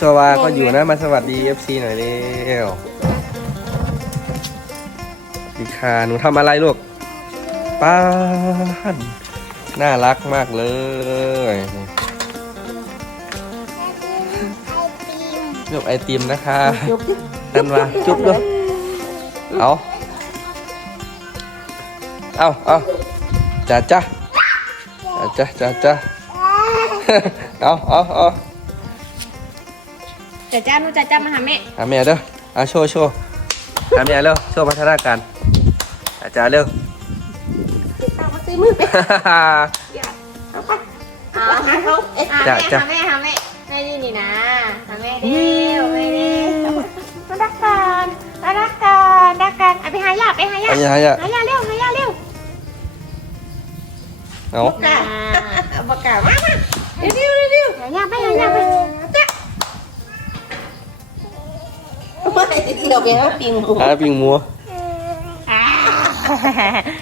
โซวาก็อยู่นะมาสวัสดี FC หน่อยเร็วสวัสดีค่ะหนูทำอะไรลูกป้านน่ารักมากเลยลูกไอติมนะคะจุบดิคันว่าจุ๊บด้วยเอาเอาเอาจ้าจ้าจ้าจ้าจ้าเอาเอาเอา จะจ้าหนูจะจ้ามาหาแม่หาแม่เด้อเอาโชว์โชว์หาแม่เร็วโชว์พัฒนาการอาจารย์เร็วตามมาซื้อมือไปเอาไปอ่าเขาอ่าจ้ะแม่จ้ะหาแม่หาแม่แม่นี่นี่นะหาแม่เดียวแม่เดียวมารักกันมารักกันรักกันเอาไปหายาไปหายาอันนี้ฮะหายาเร็วหายาเร็วเอาจ้ะบอกกล่าวมาเร็วเร็วเร็วหายาไปหายาไป ไม่เราไปหาปิงหมูหาปิงมัวอ่า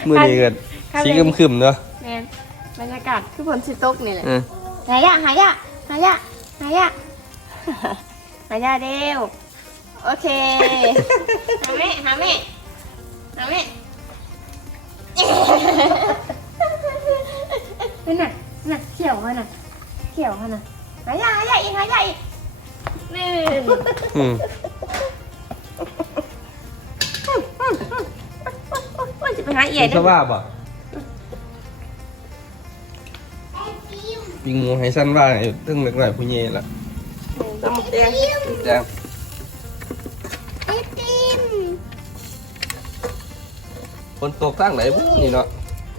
มือนี้เกิดสีกึมขึมๆเนาะแมนบรรยากาศคือฝนสิตกนี่แหละอืมหายาหายาหายาหายาหายาเร็วโอเคหาแม่หาแม่หาแม่นั่นน่ะน่ะเขียวมันน่ะเขียวมันน่ะหายาหายาอีกหายาอีกนี่ ไปหาเอี่ยคุณเด้สอว่าบ่ปิงมัวให้สั้นว่าอยู่ตึ้งเล็กหน่อยผู้เย่ละตำหมกแดงแจ้งไอติมคนตกตั้งไหนบุ้นี่เนาะ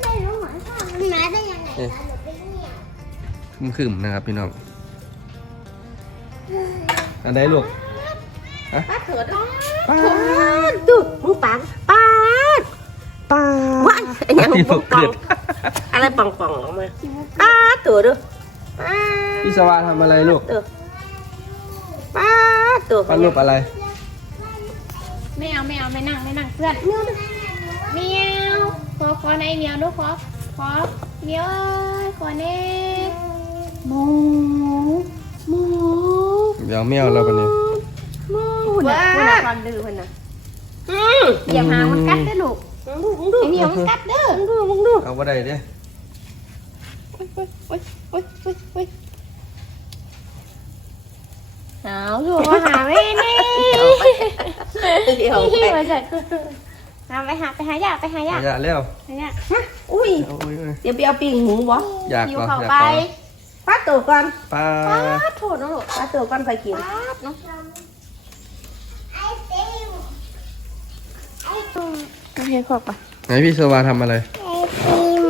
ไม่รู้หมาค่ะมันมาได้ยังไงนี่ขึมๆนะครับพี่น้องอันไหนลูกป้าเถิดป้าดูมึงปังป้าด ป้าว้ายอันยังที่ปตองกปอเกิงดอะไรปองปองออกมาป้าดตัวดูป้าดพี่สว่าทำอะไรลูกตัวป้าดตัวปั้นรูปอะไรไม่เอาไม่เอาไม่นั่งไม่นั่งเพื่อนเมียวเมียวขอขอในเมียวดูขอขอเมียวเอ้ยขอเน่หมูหมูเดี๋ยวแมวเราปะเนี่ยหมูหุ่นน่ะหุ่นน่ะความดื้อหุ่นน่ะอืมอย่าหามันกัดเด้อลูกมึง ดูมึงดูไอเมียวมันกัดเด้อมึงดูมึงดูเอาว่าใดเด้โอ๊ยโอ๊ยโอ๊ยโอ๊ยเอาลูกมาหาแม่นี่เดี๋ยวพี่ไปมาจากเอาไปหาไปหายาไปหายาอย่าเร็วหายาอุ้ยโอ้ยเดี๋ยวไปเอาปิงหมูบ่อยากหิวก่อนเข้าอยากไปก่อนป้าดตัวก่อนป้าป้าดโถน้องลูกป้าดตัวก่อนไปกินป้าดเนาะโอเคขอบปะไหนพี่สวาทำอะไร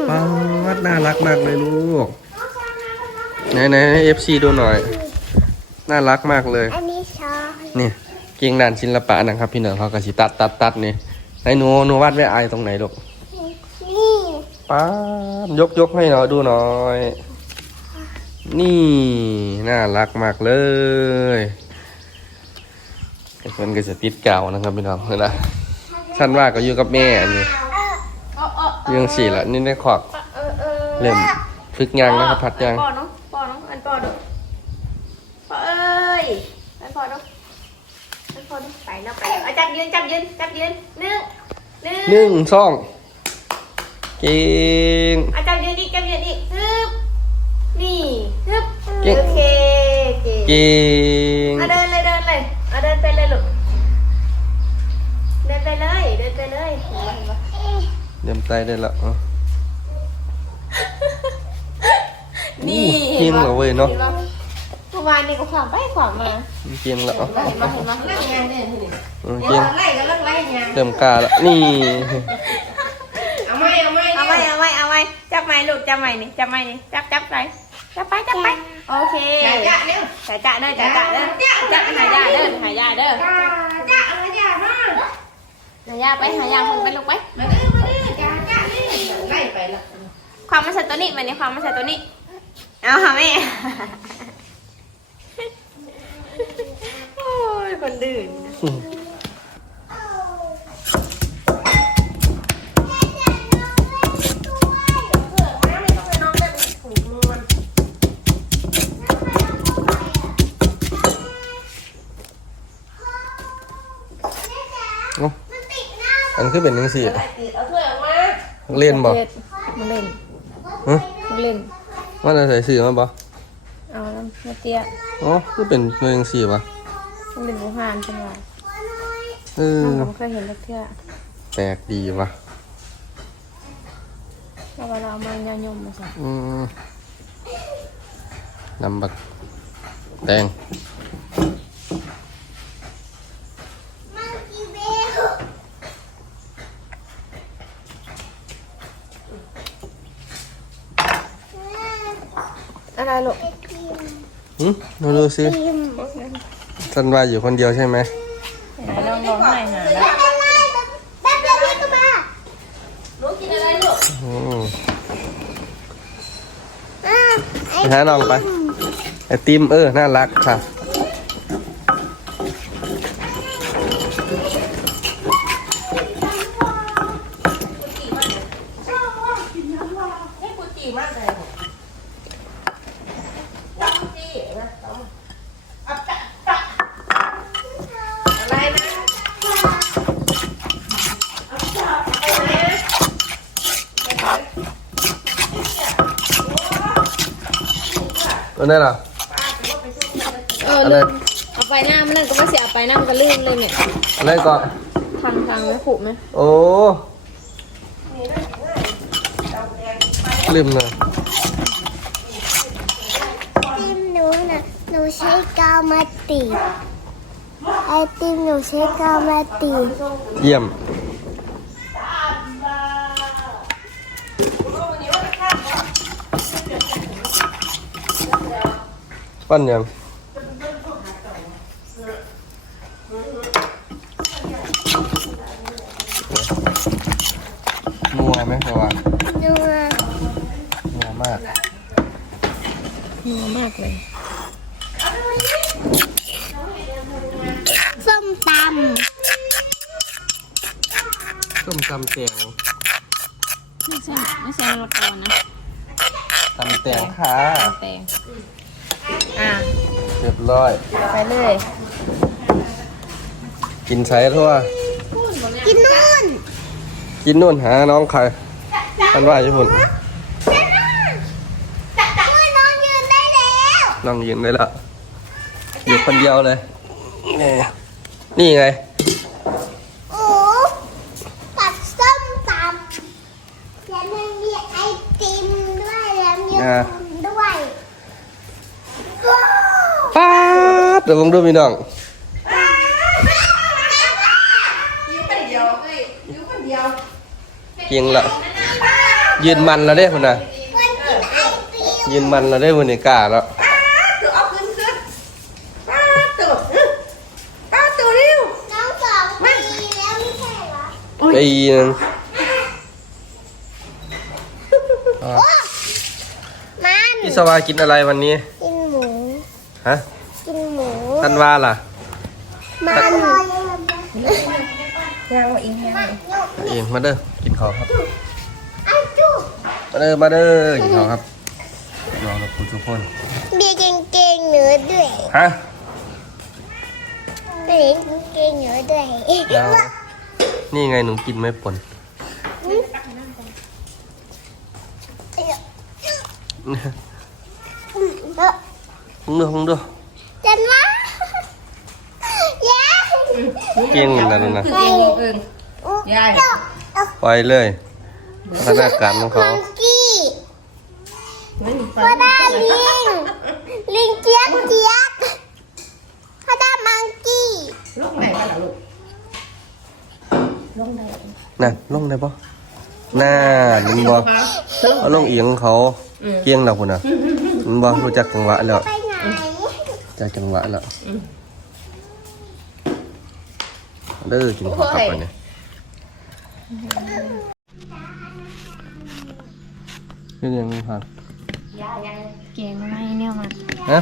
ป้าดน่ารักมากเลยลูก ไหนไหนเอฟซีดูหน่อย น่ารักมากเลย อันนี้ชอนี่เก่งด้านศิลปะนะครับ พี่เหนือเขาก็สิตัดตัดตัดนี่ไหนหนูหนูวาดไว้อายตรงไหนลูกนี่ป้าดยกยกให้หน่อยดูหน่อย นี่ น่ารักมากเลยไอ้คนก็จะติดเก่านะครับพี่น้องเห็นไหม ฉันว่าก็อยู่กับแม่อันนี้เออเออยังสี่ละนี่ได้ขอบเออเออเริ่มฝึกยางนะครับพัดยางปอน้องปอน้องอันปอดูปอเอ้ยอันปอดูอันปอดูไปแล้วไปแล้วเอาจับยืนจับยืนจับยืนหนึ่งหนึ่งหนึ่งสองเก่งเอาจับยืนอีกจับยืนอีกฮึบนี่ฮึบเก่งโอเคเก่งเก่งเอาเดินเลยเดินเลยเอาเดินไปเลยลูกเดินไปเลยเดิน ไปเลยเห็นปะเห็นปะเดิมใจได้ละอะ นี่เก่งเหรอเว้ยเนาะห็ปเมื่อวานนี่ก็ขวามไปขวามมาเก่งละอะเห็นปะเห็นปะเห็นปะไงเนี่ยนี่เออเดี๋ยวเก่งไล่กันเลิกไล่ไงเริ่มกล้าละนี่เอาไม่เอาไม่เอาไว้เอาไว้เอาไว้จับไม้ลูกจับไม้นี่จับไม้นี่จับจับไปจับไปจับไปโอเคอย่าจะเนี่ยจ่าจ่าเด้อจ่าจ่าเด้อจับหายาเด้อหายาเด้อจ้าเออจ้ามา หายาไปหายามึงไปลูกไป มาดื้อมาดื้อจ้าจ้านี่ไล่ไปละความมาใส่ตัวนี้มันนี่ความมาใส่ตัวนี้ เอาค่ะแม่ โอ้ยคนดื้อ คือเป็นยังสี่เอาถ้วยออกมาเล่นบ่เล่นมาเล่นฮะมาเล่นว่าจะใส่สื่อมาบ่เอาแล้วมาเตี้ยอ๋อคือเป็นยังสี่วะมันเป็นบูฮานจังหวะเออน้องก็เคยเห็นแล้วเตี้ยแปลกดีวะแล้วเวลาเอามายายมมาใส่อืมนำบักแดง อะไรลูก หึดูดูสิสันว่าอยู่คนเดียวใช่ไหมไหนลองร้องไห้หาแล้วลูกกินอะไรลูกอืมไปหาน้องไปไอติมเออ น่ารักค่ะ ให้กูจีมากเลยว่ากูจีนะต้องเอาปะปะอะไรนะเอาปะอะไรนะ ตัวนี้ล่ะเออลืมเอาไปหน้ามันนั่นก็ไม่เสียเอาไปหน้ามันก็ลืมเลยเนี่ยอะไรก่อนทางทางไว้ผูกไหมโอ้ลืมเลยติมหนูนะหนูใช้กาวมาติดไอติมหนูใช้กาวมาติดเยี่ยม ปั้นยังนัวไหมระวังหนูนัวมากนัวมากเลยส้มตต้มตำแตงไม่ใช่ไม่ใช่มะละกอนะตำแตงค่ะแตง อะเรียบร้อยไปเลย กินใช้ทั่วำกินนู่นกินนู่นหาน้องใครท่านว่าญี่ปุ่นเมื่อน้องยืนได้แล้วน้องยืนได้แล้วอยู่คนเดียวเลย นี่นี่ไง โอ้ปัดส้มตำแล้วมันมีไอติมด้วยแล้วมีอ่าคุณด้วยว้าว ป๊าด เดี๋ยวผมดูพี่น้องยิ้มคนเดียวเฮ้ยยิ้มคนเดียวเกียงละยืนมันแล้วเด้คุณน่ะคนกินไอติมยืนมันแล้วเด้วันนี้กล้าแล้วตัวเอาขึ้นขึ้นป้าตัวป้าตัวเร็วน้องสองปีแล้วไม่ใช่เหรอปีนึงอะมันพี่สวากินอะไรวันนี้ กินหมู ฮะ กินหมูท่านว่าล่ะ มันย่างว่าอิงแห้งเองมาเด้อกินข้าวครับไอ้จุ๊บมาเด้อมาเด้อกินข้าวครับรอเราคุณทุกคนเบียร์เก่งๆเหนือด้วยฮะเบียร์เก่งๆเหนือด้วยแล้วนี่ไงหนูกินไม่ปนมึงดูมึงดูจันวะยาย เกียงเหมือนกันนะคือเองลูกเองยายปล่อยเลยพัฒนาการของเขามังกี้ไม่มีฟัพ่อนได้ลิง ลิงเจี๊ยกเจี๊ยกพ่อได้มังกี้ลูกไหนกันล่ะลูกนั่นลงได้ปะน่ามึงบอเพิ่มเอาลงเอียงเขาเกียงเราคนน่ะมึงบอรู้จักจังหวะแล้วไปไหนจักจังหวะแล้ว เด้อกินข้าวกับมันเนี่ยเป็นยังไงครับแกงมาไม่เนี่ยมาฮะ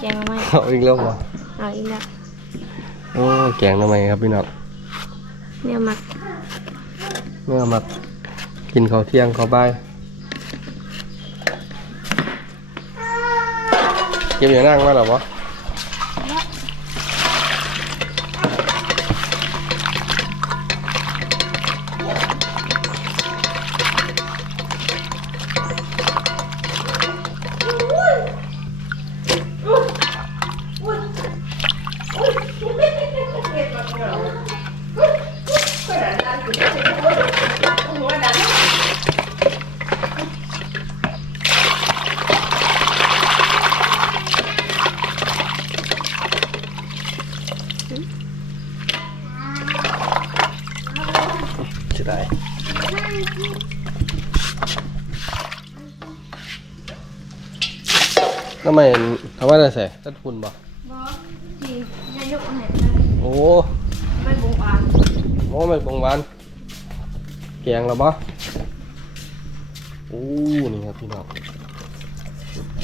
แกงมาไม่เอาอีกแล้วบ่เอาอีกแล้วโอ้แกงทำไมครับพี่น้องเนี่ยมักเมื่อมากินข้าวเที่ยงข้าวบ่ายเก็บอย่างนั่งมาหรอวะ จะได้ทำไมทำไมได้ใส่ตัดฝุ่นบ่บอจียายกเอาไหนโอ้ไม่บงอ่านโอ้ไม่บงหวานแกงแล้วบ่โอ้นี่ครับพี่น้อง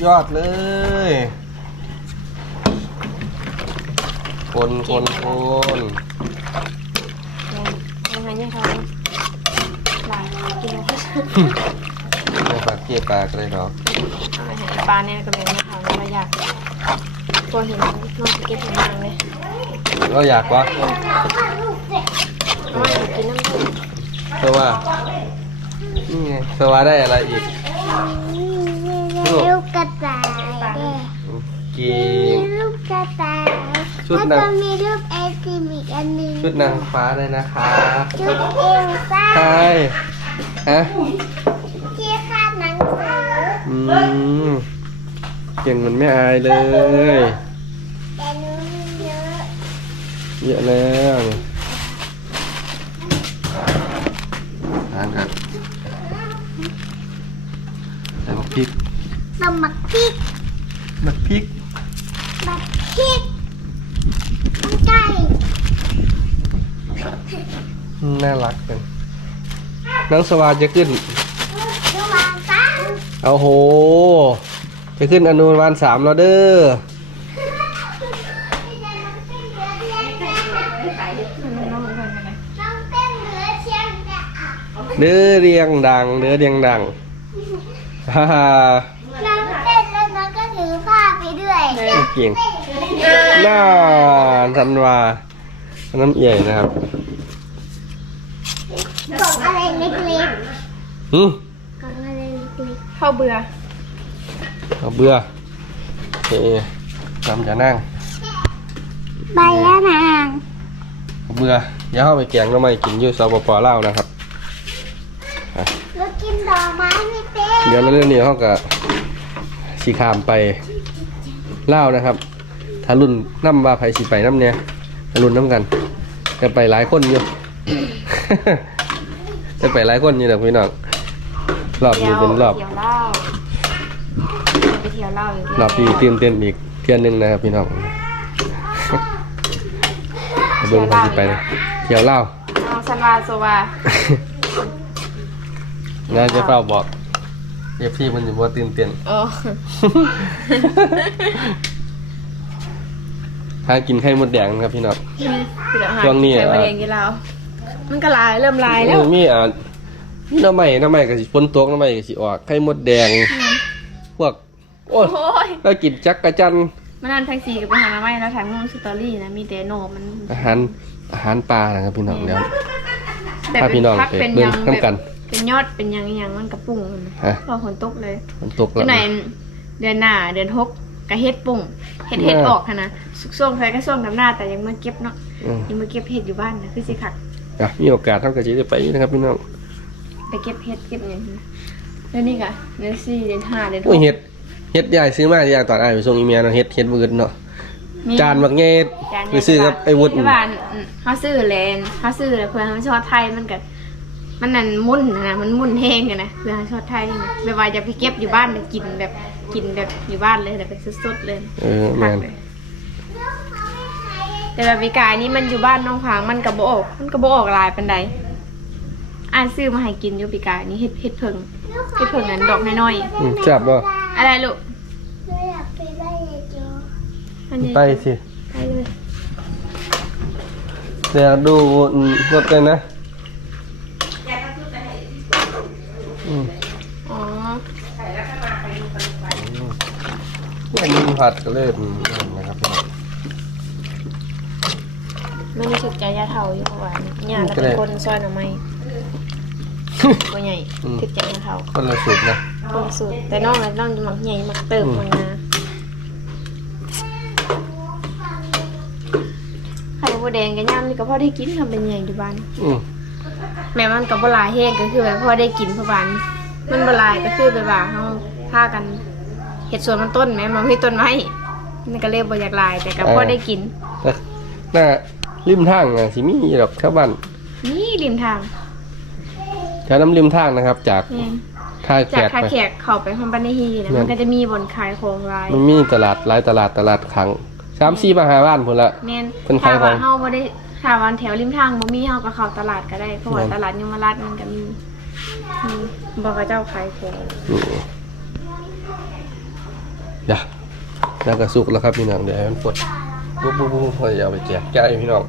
ยอดเลยคนคนคนยังไงยังเขาหลายกินแล้วก็ ไม่ปากเกียปากเลยเนาะเอาไปเห็นปลาเนี่ยก็เลยไม่เขาไม่อยากตัวเห็นน้องสเก็ตเห็นนางเลยเราอยากวะเอาไว้กินน้ำผึ้งเธอว่านี่ไงเธอว่าได้อะไรอีก ลูกกระต่ายเก่งลูกกระต่ายชุดแล้วนะก็มีรูปไอติมอีกอันหนึงชุดนางฟ้าเลยนะคะชุดเอลซ่าใช่ ฮะที่คาดหนังสืออืมเก่งเหมันไม่อายเลย แต่หนูมีเยอะ เยอะแล้ว องสวาจะขึ้นระหว่างตั้งเอาโห จะขึ้นอนุบาลสามแล้วเด้อน้องคนกันเลยน้องเต้นเหลือเชียงแต่อะเด้อเรียงดังเด้อเรียงดังฮ่าฮ่าน้องเต้นแล้วน้องก็ถือผ้าไปด้วยเก่งน่าทันวาน้ำใหญ่นะครับ กล่องอะไรเล็กหืมๆกล่องอะไรเล็กเข้าเบื่อเอาเบื่อโอเคจำจะนั่งๆใบยะนางเอาเบื่อเดี๋ยวเข้าไปแกงแล้วไม่กินอยูสปปลาวนะครับ แล้วกินดอกไม้ไม่เป็นเดี๋ยวเรื่องนี้เขาก็สีขามไปเล่าวนะครับ ถ้ารุ่นน้ำว่าไผสีไปน้ำเนี่ยถ้ารุ่นน้ำกันจะไปหลายคนอยู่ จะไปหลายคนอยู่นะพี่น้องรอบนี้เป็นรอบเที่ยวเล่าไปเที่ยวเล่าอีกรอบที่ตื่นเต้นอีกเที่ยหนึงนะครับพี่น้องเบิ่งไผสิไปเลยเที่ยวเล่าวน้องซันวาโซวาน่าจะเฝ้าบอกเอฟซีมันอยู่ว่าตื่นเต้นโอ้ถ้ากินไข่มดแดงนะครับพี่น้องช่ช่วงนี้ใส่อะมาเรียนกี่เรา มันก็ลายเริ่มลายแล้ว เออมีอ่ามีหน้ำใหม่น้ำใหม่ก็สิฝนตกหน้ำใหม่ก็สิออกไข่มดแดง พวก โอ้ยโอ้ยแล้วกินจักกระจันมันนั่นแท็กซี่กับไปหามาไม่แล้วถ่ายมุมสตอรี่นะมีแต่โนมันอาหารอาหารปลานะครับพี่น้องเดี๋ยวแต่พาเป็พี่นน้องพักไปเป็นเบิ่ยังงน้ำกันเป็นยอดเป็นยังยังมันกระปุ่งมันนะฮะพอฝนตกเลยฝนตกแล้จะวไหนเดือนหน้าเดือนหกกระเฮ็ดปุ่งเฮ็ดเฮ็ดอ่าออกค่ะนะสุกส่งใครก็ส่งทำหน้าแต่ยังมาเก็บเนาะอืม ยังมาเก็บเฮ็ดอยู่บ้านนะคือสิคัก อะมีโอกาสเท่ากับจะได้ไปนะครับพี่น้องไปเก็บเฮ็ดเก็บอย่างนี้แล้วนี่ก็เดือนสี่เดือนห้าเดือนหโอ้ยกเฮ็ดเฮ็ดยายซื้อมาที่ยายตอนอ้ายไปส่งอีเมลเนาะเฮ็ดเฮ็ดมือเนาะมีจานบักเงี้ยจานไปซื้อกับไอ้วุฒิใช่ป่ะอืมเขาซื้อแลนเขาซื้อเลยเพื่อให้มันชอบไทยมันก็มันนั่นมุ่นนะมันมุ่นแห้งกันนะเพื่อให้ชอบไทยนะไม่ว่าจะไปเก็บอยู่บ้านเลยกินแบบกินแบบอยู่บ้านเลยแต่เป็นสดๆเลย เออแม่น แต่แบบวิกายนี่มันอยู่บ้านน้องพางมันกระโบออก มันกระโบออกลายปันใดอ่านซื้อมาให้กินอยู่ปีกายนี่เห็ดเห็ดเพิงเห็ดเพิงนั้นดอกน้อยอืมจับบ่ๆอะไรลูกหนูอยากไปบ้านยายโจอันนี้ไปสิ ไปเลยเดี๋ยวดูรถเลยนะแกก็พูดไปให้ที่อืมอ๋อใส่แล้วก็มาไปดูกันไปอันนี้ผัดก็เล่นนะครับพี่น้อง ไม่รู้สึกใจยาเท่าอยู่เพราะว่าเนี่ยก็เป็นคนซอยหน่อไม้ตัวใหญ่ถึกใจยาเท่าคนละสูตรนะคนสุดแต่น้องน่ะน้องจะหมักใหญ่หมักเติมมันนะไข่บัวแดงกับย่ำนี่ก็พอได้กินทำเป็นใหญ่อยู่บ้านอืมแม่มันกับบหลายแห้งก็คือแบบพอได้กินเพราะวามันมันบหลายก็คือแบบว่าเขาพากันเห็ดสวนมันต้นแม่มันมีต้นไม้มันก็เรียกบ่อยากหลายแต่ก็พอได้กินแต่หน้า ริมทางอะสิมีดอกชาวบ้านนี่ริมทางแถวน้ำริมทางนะครับ จากแม่นท่าแขจากกคาไป แขกเข้าไปห้องบ้านในฮีนะแม่น มันก็จะมีบนขายของรายมันมีตลาดหลายตลาดตลาดขังสามสี่มหาบ้านพุ่นละ แม่นเพิ่นถ้าขายของว่าเฮาบ่ได้ถ้าวันแถวริมทางบ่มีเฮาก็เข้าตลาดก็ได้เพราะว่าแม่น ตลาดยมราชมันก็มีมีบ่กระเจ้าขายของอืมเดี๋ยวแล้วก็สุกแล้วครับพี่น้องเดี๋ยวให้มันปวด ปุ๊บปุ๊บปุ๊บพอจะเอาไปแจกจ่ายพี่น้อง